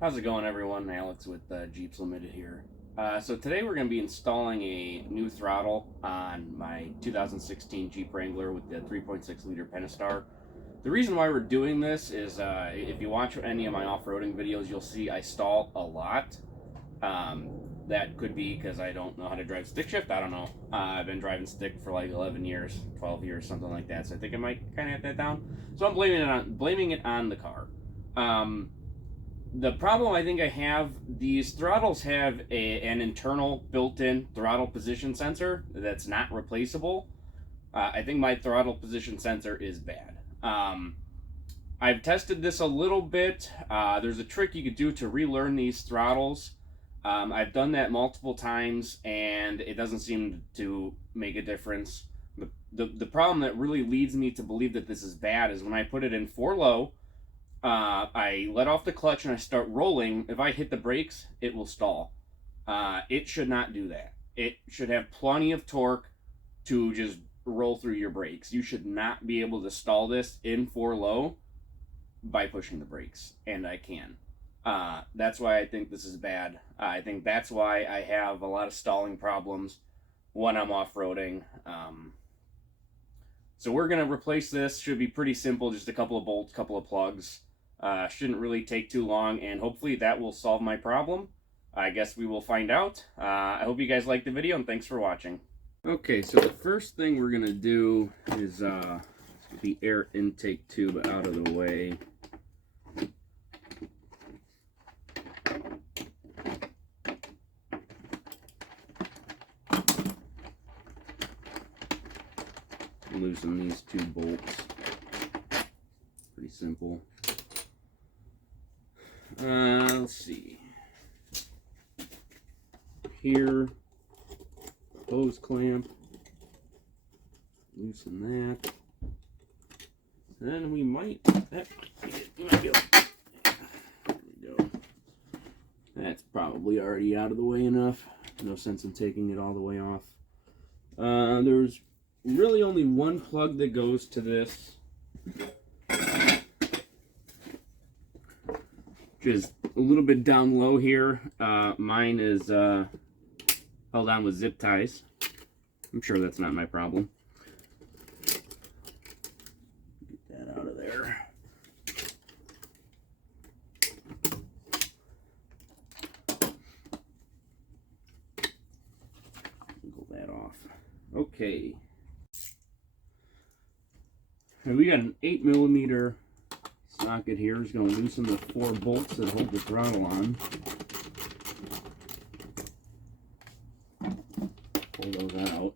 How's it going, everyone? Alex with Jeeps Limited here. So today we're going to be installing a new throttle on my 2016 Jeep Wrangler with the 3.6 liter pentastar. The reason why we're doing this is if you watch any of my off-roading videos, you'll see I stall a lot. That could be because I don't know how to drive stick shift. I don't know. I've been driving stick for like 11 years, 12 years, something like that. So I think I might kind of have that down. So I'm blaming it on the car. The problem I think I have, these throttles have an internal built-in throttle position sensor that's not replaceable. I think my throttle position sensor is bad. I've tested this a little bit. There's a trick you could do to relearn these throttles. I've done that multiple times and it doesn't seem to make a difference. The problem that really leads me to believe that this is bad is when I put it in 4 low, I let off the clutch and I start rolling. If I hit the brakes, it will stall. It should not do that. It should have plenty of torque to just roll through your brakes. You should not be able to stall this in 4 low by pushing the brakes, and I can. That's why I think this is bad. I think that's why I have a lot of stalling problems when I'm off-roading. So we're going to replace this. Should be pretty simple, just a couple of bolts, couple of plugs. Shouldn't really take too long, and hopefully that will solve my problem. I guess we will find out. I hope you guys liked the video, and thanks for watching. Okay, so the first thing we're going to do is get the air intake tube out of the way. Loosen these 2 bolts. Pretty simple. Let's see. Here, hose clamp. Loosen that. Then we might. There we go. That's probably already out of the way enough. No sense in taking it all the way off. There's really only one plug that goes to this, which is a little bit down low here. Mine is held on with zip ties. I'm sure that's not my problem. Get that out of there. Pull that off. Okay. And we got an 8mm socket here. It's going to loosen the 4 bolts that hold the throttle on. Pull those out.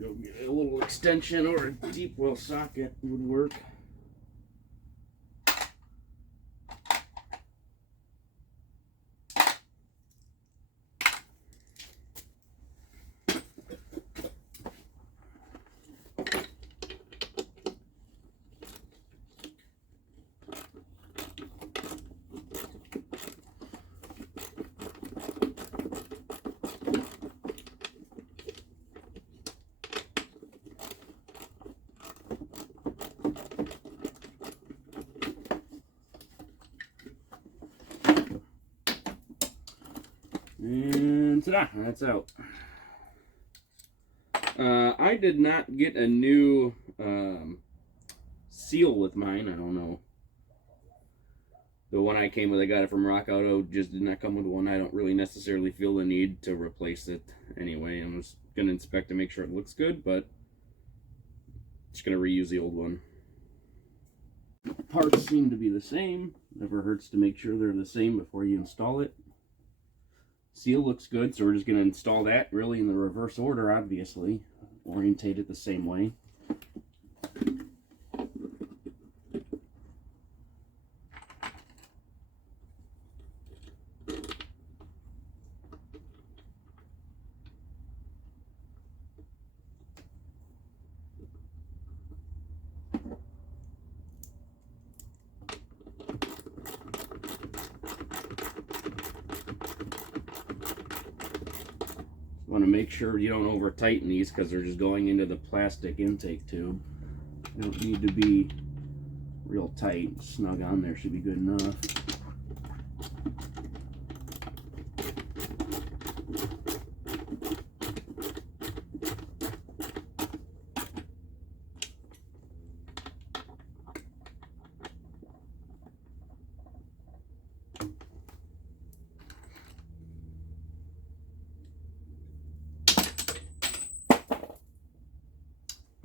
Go get a little extension or a deep well socket would work. And ta-da, that's out. I did not get a new seal with mine. I don't know. The one I came with, I got it from Rock Auto, just did not come with one. I don't really necessarily feel the need to replace it anyway. I'm just going to inspect to make sure it looks good, but just going to reuse the old one. Parts seem to be the same. Never hurts to make sure they're the same before you install it. Seal looks good, so we're just going to install that really in the reverse order, obviously. Orientate it the same way. Want to make sure you don't over tighten these because they're just going into the plastic intake tube. They don't need to be real tight. Snug on there should be good enough.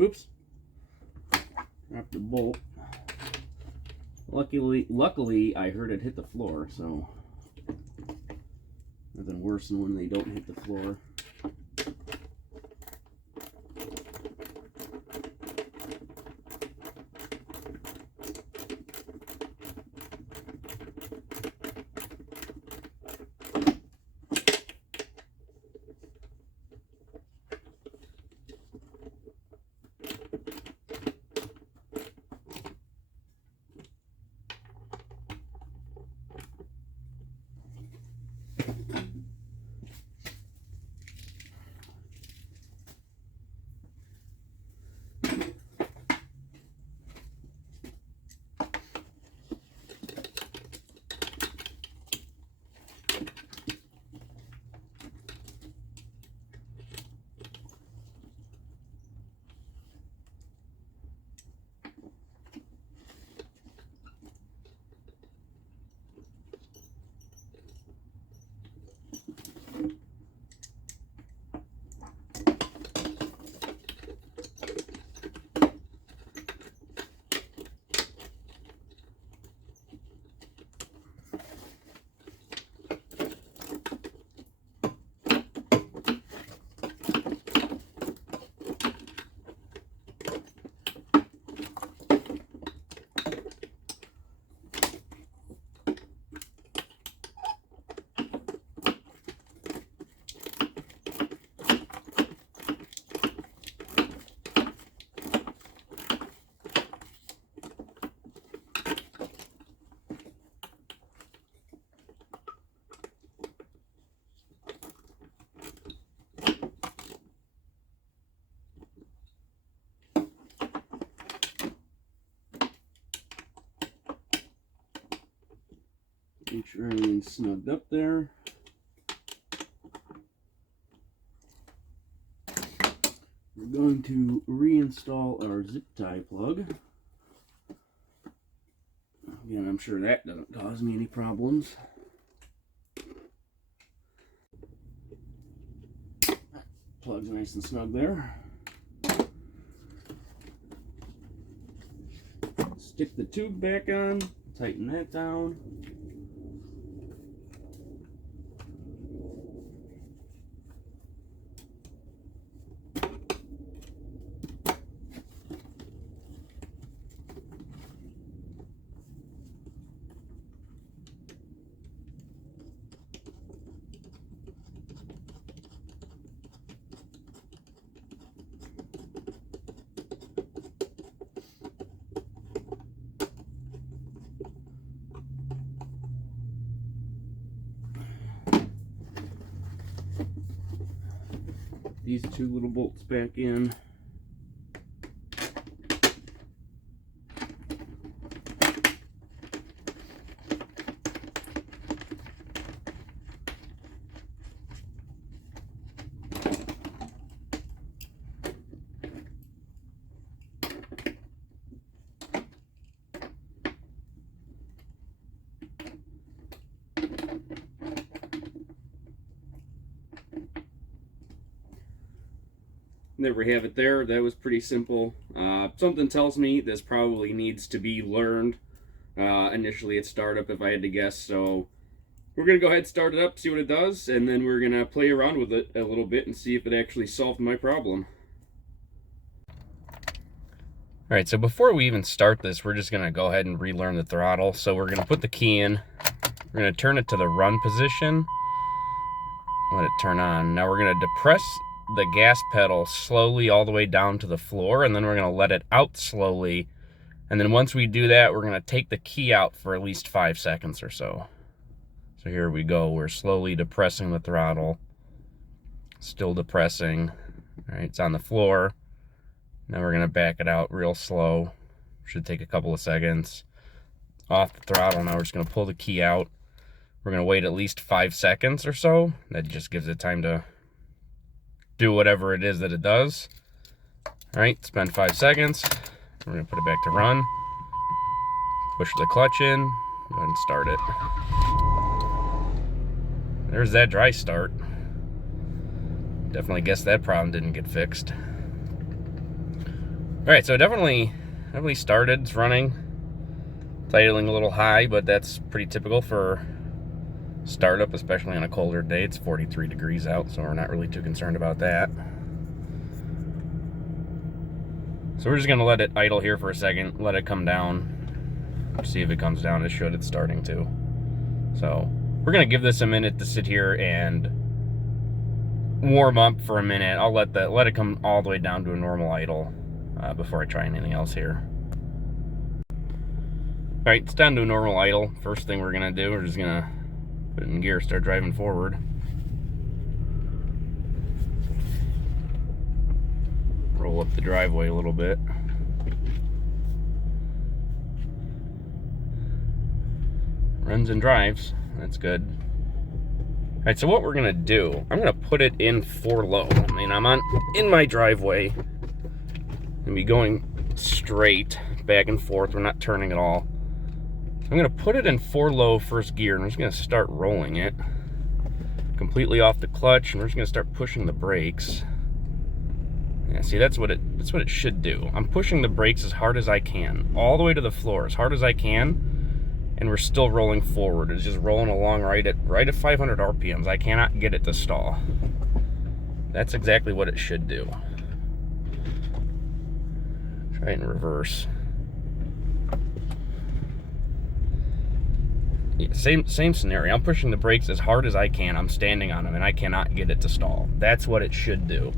Oops. Dropped the bolt. Luckily, I heard it hit the floor, so nothing worse than when they don't hit the floor. Make sure everything's snugged up there. We're going to reinstall our zip tie plug. Again, I'm sure that doesn't cause me any problems. Plug's nice and snug there. Stick the tube back on, tighten that down. These two little bolts back in. there we have it there. That was pretty simple. Something tells me this probably needs to be learned initially at startup, if I had to guess. So we're going to go ahead and start it up, see what it does, and then we're going to play around with it a little bit and see if it actually solved my problem. All right, so before we even start this, we're just going to go ahead and relearn the throttle. So we're going to put the key in. We're going to turn it to the run position. Let it turn on. Now we're going to depress the gas pedal slowly all the way down to the floor, and then we're going to let it out slowly. And then once we do that, we're going to take the key out for at least 5 seconds or so. So here we go. We're slowly depressing the throttle. Still depressing. All right, it's on the floor. Now we're going to back it out real slow. Should take a couple of seconds. Off the throttle. Now we're just going to pull the key out. We're going to wait at least 5 seconds or so. That just gives it time to do whatever it is that it does. All right, spend 5 seconds. We're going to put it back to run. Push the clutch in. Go ahead and start it. There's that dry start. Definitely guess that problem didn't get fixed. All right, so definitely started. It's running. It's idling a little high, but that's pretty typical for startup, especially on a colder day. It's 43 degrees out, so we're not really too concerned about that. So we're just gonna let it idle here for a second, let it come down, see if it comes down. It should. It's starting to. So we're gonna give this a minute to sit here and warm up for a minute. I'll let it come all the way down to a normal idle before I try anything else here. All right, it's down to a normal idle. First thing we're gonna do, we're just gonna put it in gear, start driving forward. Roll up the driveway a little bit. Runs and drives, that's good. All right, so what we're gonna do, I'm gonna put it in 4 low. I mean, I'm in my driveway and be going straight back and forth. We're not turning at all. I'm going to put it in 4 low first gear, and I'm just going to start rolling it completely off the clutch, and we're just going to start pushing the brakes. Yeah, see, that's what it should do. I'm pushing the brakes as hard as I can, all the way to the floor, as hard as I can, and we're still rolling forward. It's just rolling along right at 500 RPMs. I cannot get it to stall. That's exactly what it should do. Try it in reverse. Yeah, same scenario. I'm pushing the brakes as hard as I can. I'm standing on them, and I cannot get it to stall. That's what it should do.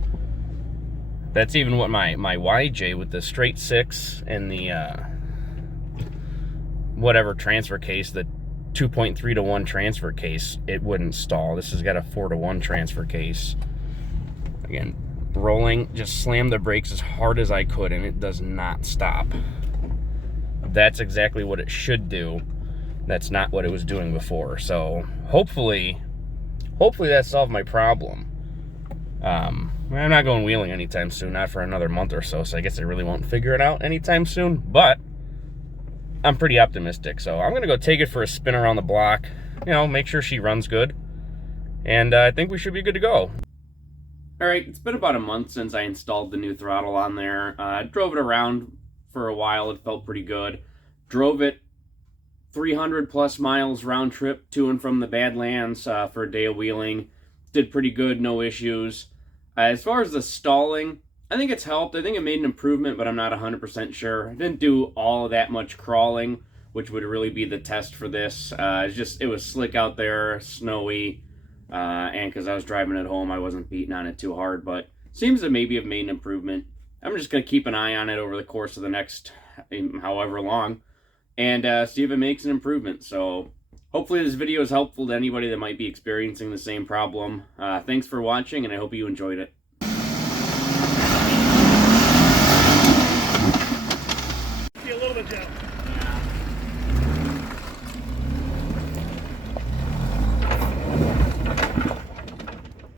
That's even what my YJ with the straight 6 and the whatever transfer case, the 2.3 to 1 transfer case, it wouldn't stall. This has got a 4 to 1 transfer case. Again, rolling, just slam the brakes as hard as I could, and it does not stop. That's exactly what it should do. That's not what it was doing before. So hopefully that solved my problem. I'm not going wheeling anytime soon, not for another month or so, so I guess I really won't figure it out anytime soon, but I'm pretty optimistic. So I'm gonna go take it for a spin around the block, make sure she runs good, and I think we should be good to go. All right, it's been about a month since I installed the new throttle on there. I drove it around for a while. It felt pretty good. Drove it 300 plus miles round trip to and from the Badlands for a day of wheeling. Did pretty good, no issues. As far as the stalling, I think it's helped. I think it made an improvement, but I'm not 100% sure. I didn't do all that much crawling, which would really be the test for this. It was slick out there, snowy, and because I was driving at home, I wasn't beating on it too hard, but seems to maybe have made an improvement. I'm just going to keep an eye on it over the course of the next however long, and see if it makes an improvement. So hopefully this video is helpful to anybody that might be experiencing the same problem. Thanks for watching, and I hope you enjoyed it.